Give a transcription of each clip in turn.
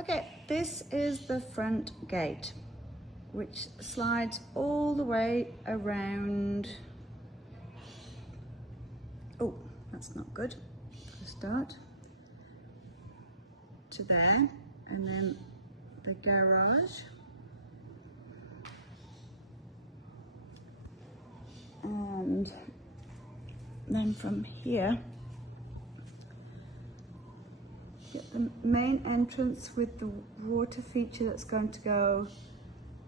Okay, this is the front gate, which slides all the way around. Oh, that's not good. For a start. To there, and then the garage. And then from here, get the main entrance with the water feature that's going to go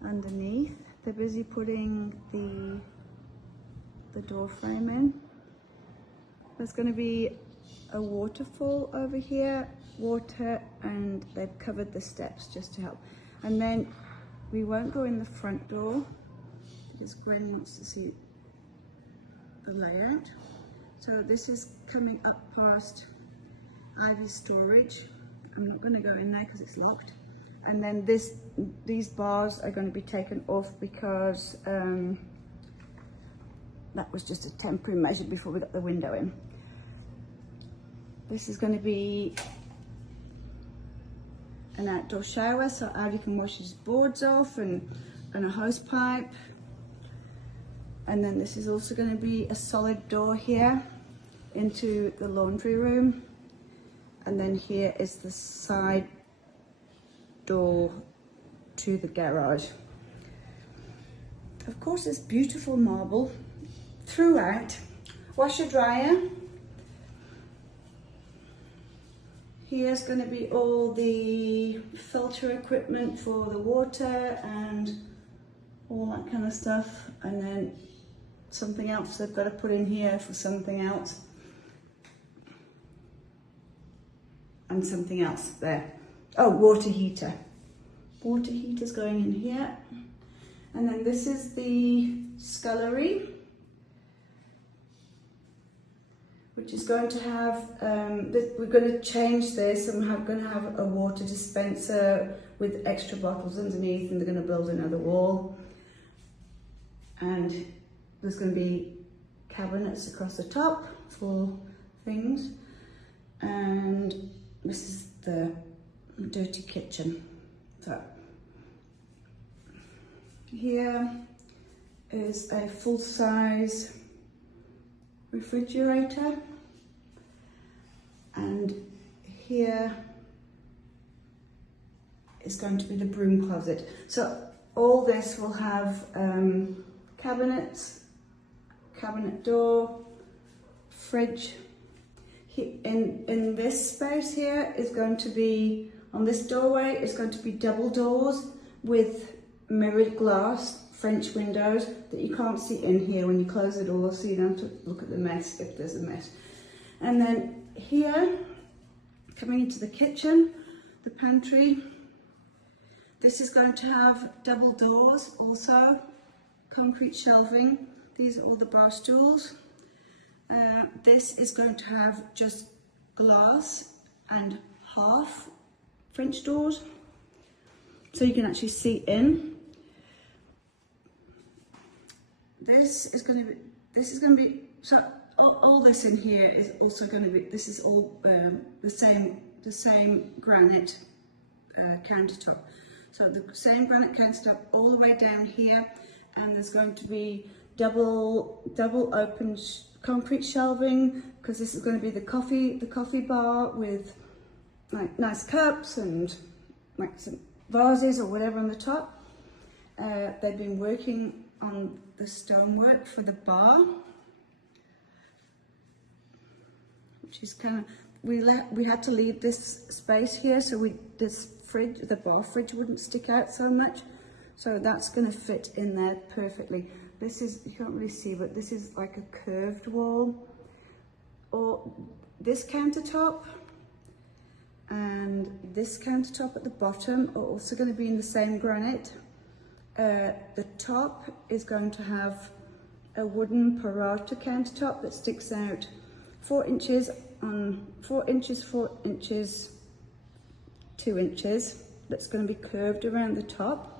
underneath. They're busy putting the door frame in. There's going to be a waterfall over here, water, and they've covered the steps just to help. And then we won't go in the front door because Gwen wants to see the layout. So this is coming up past Ivy's storage. I'm not going to go in there because it's locked. And then these bars are going to be taken off because that was just a temporary measure before we got the window in. This is going to be an outdoor shower, so Ivy can wash his boards off and a hose pipe. And then this is also going to be a solid door here into the laundry room. And then here is the side door to the garage. Of course, it's beautiful marble throughout. Washer dryer. Here's going to be all the filter equipment for the water and all that kind of stuff. And then something else they've got to put in here for something else. And something else there. Oh, water heater. Water heater's going in here. And then this is the scullery, which is going to have, we're going to change this, and we're going to have a water dispenser with extra bottles underneath, and they're going to build another wall. And there's going to be cabinets across the top for things. And this is the dirty kitchen. So here is a full-size refrigerator, and here is going to be the broom closet. So all this will have cabinets, cabinet door, fridge. In this space here is going to be, on this doorway, is going to be double doors with mirrored glass French windows that you can't see in here when you close the door, so you don't have to look at the mess if there's a mess. And then here, coming into the kitchen, the pantry, this is going to have double doors also, concrete shelving. These are all the bar stools. This is going to have just glass and half French doors, so you can actually see in. This is going to be, so all this in here is also going to be, this is all the same granite countertop. So the same granite countertop all the way down here, and there's going to be double open concrete shelving, because this is going to be the coffee bar with like nice cups and like some vases or whatever on the top. They've been working on the stonework for the bar, which is kind of, we had to leave this space here so this fridge, the bar fridge, wouldn't stick out so much. So that's going to fit in there perfectly. This is, you can't really see, but this is like a curved wall. Or this countertop and this countertop at the bottom are also going to be in the same granite. The top is going to have a wooden parata countertop that sticks out 4 inches on 4 inches, 4 inches, 2 inches. That's going to be curved around the top.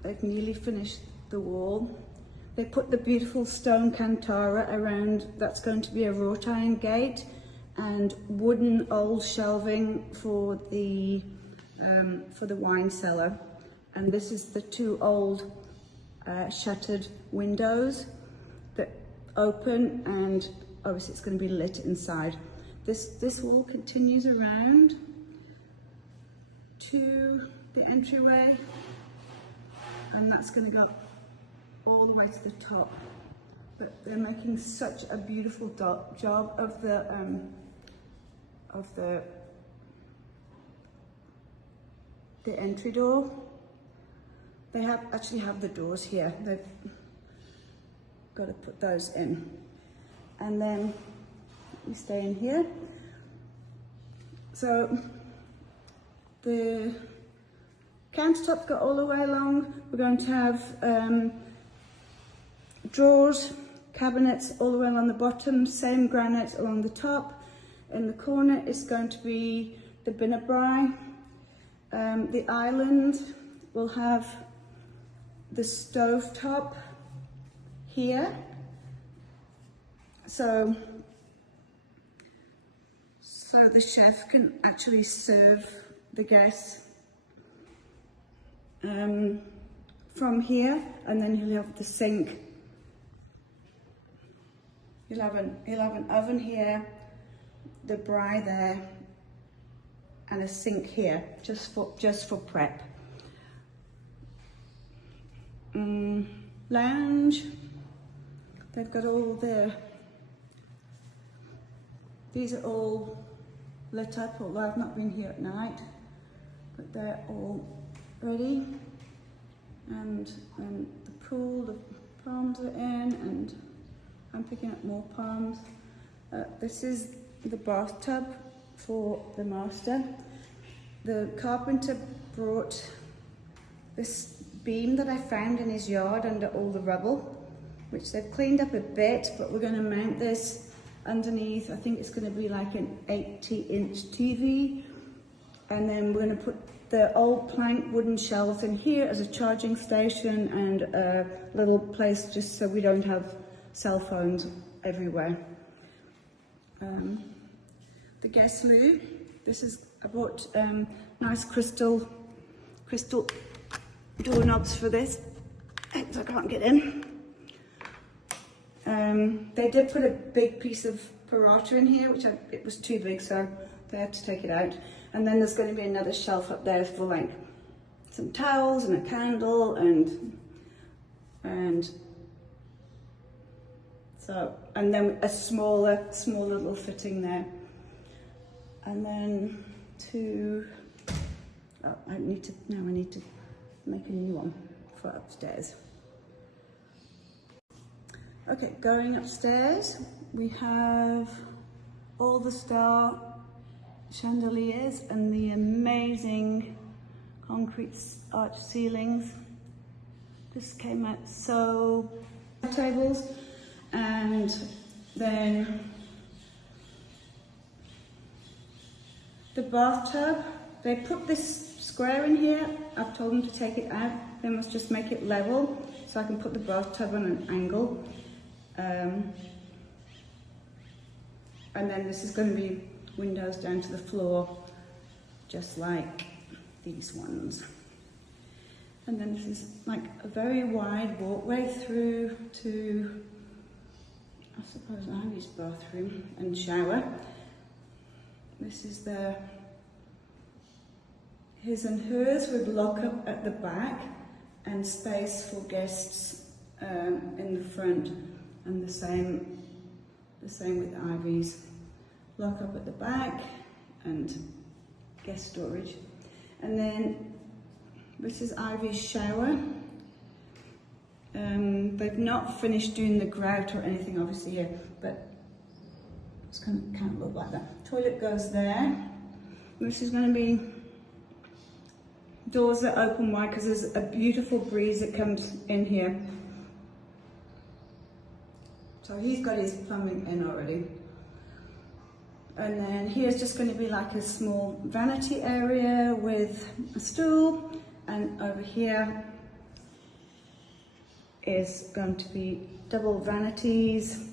They've nearly finished the wall. They put the beautiful stone cantara around. That's going to be a wrought iron gate, and wooden old shelving for the wine cellar. And this is the two old shuttered windows that open, and obviously it's going to be lit inside. This wall continues around to the entryway, and that's going to go all the way to the top. But they're making such a beautiful job of the entry door. They actually have the doors here. They've got to put those in, and then we stay in here. So the countertops go all the way along. We're going to have drawers, cabinets all the way along the bottom, same granite along the top. In the corner is going to be the binnerbry. The island will have the stove top here, so the chef can actually serve the guests from here, and then he'll have the sink. He'll have an oven here, the braai there, and a sink here, just for prep. Lounge. They've got all these are all lit up, although I've not been here at night, but they're all ready. And the pool, the palms are in, and I'm picking up more palms. This is the bathtub for the master. The carpenter brought this beam that I found in his yard under all the rubble, which they've cleaned up a bit, but we're going to mount this underneath. I think it's going to be like an 80-inch TV, and then we're going to put the old plank wooden shelves in here as a charging station and a little place just so we don't have cell phones everywhere. The guest loo. This is, I bought nice crystal doorknobs for this, because I can't get in. They did put a big piece of burrata in here, which it was too big, so they had to take it out. And then there's going to be another shelf up there for like some towels and a candle and then a small little fitting there. And then I need to make a new one for upstairs. Okay, going upstairs, we have all the star chandeliers and the amazing concrete arch ceilings. This came out so tables, and then the bathtub. They put this square in here. I've told them to take it out. They must just make it level so I can put the bathtub on an angle. And then this is going to be windows down to the floor, just like these ones. And then this is like a very wide walkway through to, I suppose, Ivy's bathroom and shower. This is his and hers with lock-up at the back and space for guests in the front, and the same with Ivy's. Lock-up at the back and guest storage. And then this is Ivy's shower. They've not finished doing the grout or anything obviously yet, but it's going to kind of look like that. Toilet goes there. This is going to be doors that open wide because there's a beautiful breeze that comes in here. So he's got his plumbing in already. And then here's just going to be like a small vanity area with a stool, and over here is going to be double vanities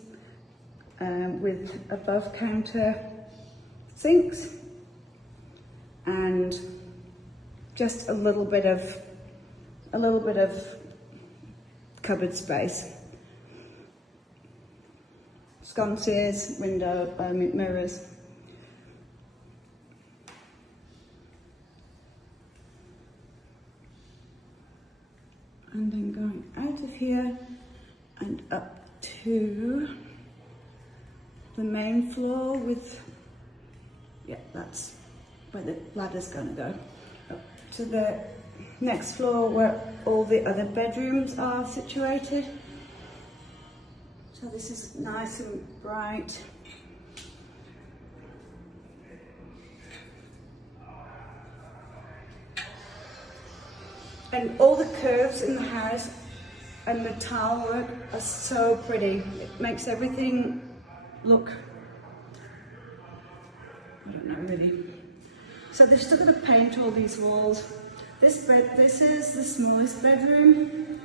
with above counter sinks and just a little bit of cupboard space. Sconces, window, mirrors. And then going out of here and up to the main floor with, yeah, that's where the ladder's going to go. Up to the next floor where all the other bedrooms are situated. So this is nice and bright. And all the curves in the house and the tile work are so pretty. It makes everything look, I don't know really. So they're still going to paint all these walls. This is the smallest bedroom.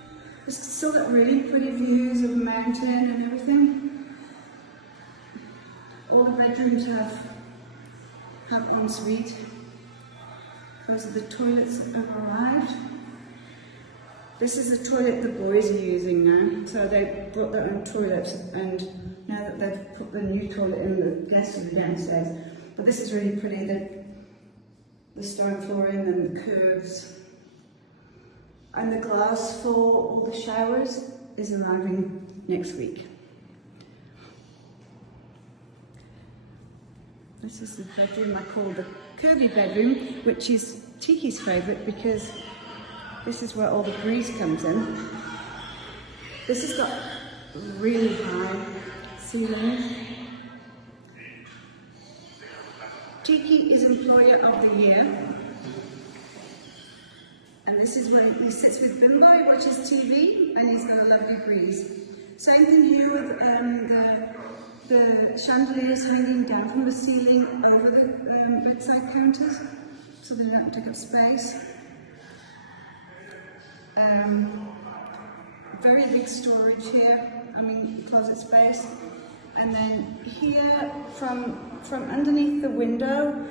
It's still got really pretty views of the mountain and everything. All the bedrooms have ensuite because the toilets have arrived. This is the toilet the boys are using now. So they brought their own toilets, and now that they've put the new toilet in, the guests will be downstairs. But this is really pretty, the stone flooring and the curves. And the glass for all the showers is arriving next week. This is the bedroom I call the curvy bedroom, which is Tiki's favourite because this is where all the breeze comes in. This has got really high ceilings. Tiki is Employer of the Year. And this is where he sits with Bimbo, which is TV, and he's got a lovely breeze. Same thing here with the chandeliers hanging down from the ceiling over the bedside counters, so they don't take up space. Very big storage here, closet space. And then here, from underneath the window,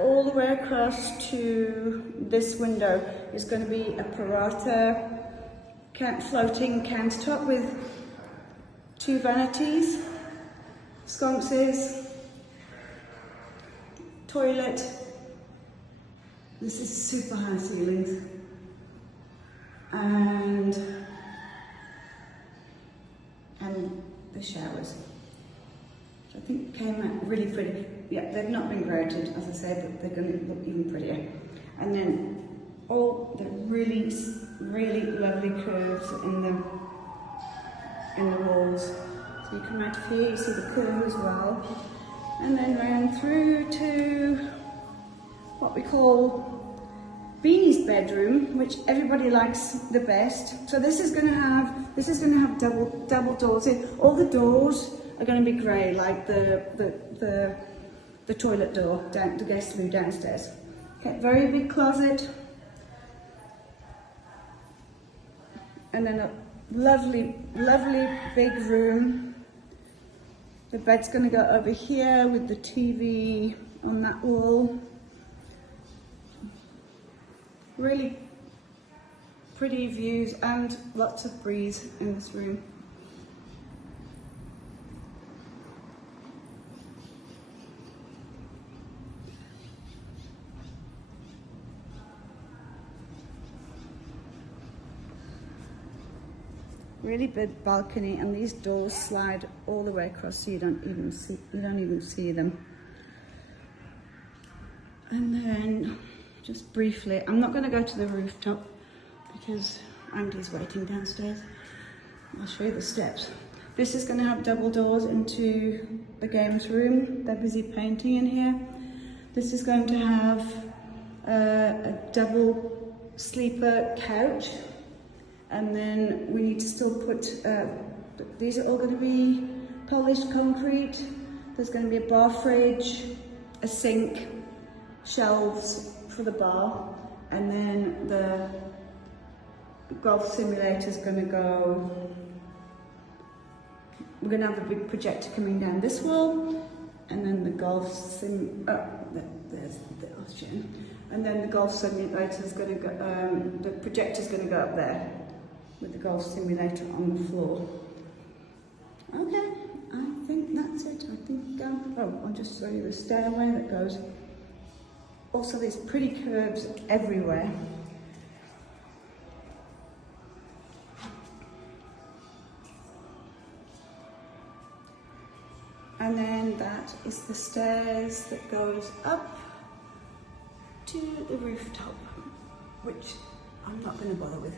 all the way across to this window is going to be a Parata floating countertop with 2 vanities, sconces, toilet. This is super high ceilings. And the showers, which I think came out really pretty. Yeah, they've not been graded, as I say, but they're going to look even prettier. And then all the really, really lovely curves in the walls. So you come out of here, you see the curve as well, and then round through to what we call Beanie's bedroom, which everybody likes the best. So this is going to have double doors in. All the doors are going to be grey, like the toilet door, the guest loo downstairs. Okay, very big closet, and then a lovely big room. The bed's going to go over here with the TV on that wall. Really pretty views and lots of breeze in this room. Really big balcony, and these doors slide all the way across, so you don't even see them. And then, just briefly, I'm not going to go to the rooftop because Andy's waiting downstairs. I'll show you the steps. This is going to have double doors into the games room. They're busy painting in here. This is going to have a double sleeper couch. And then we need to still put, these are all going to be polished concrete. There's going to be a bar fridge, a sink, shelves for the bar, and then the golf simulator is going to go. We're going to have a big projector coming down this wall, and then the golf sim. Oh, there's the ocean, and then the golf simulator is going to go. The projector is going to go up there with the golf simulator on the floor. Okay, I think that's it. I think. I'll just show you the stairway that goes. Also, there's pretty curves everywhere. And then that is the stairs that goes up to the rooftop, which I'm not going to bother with.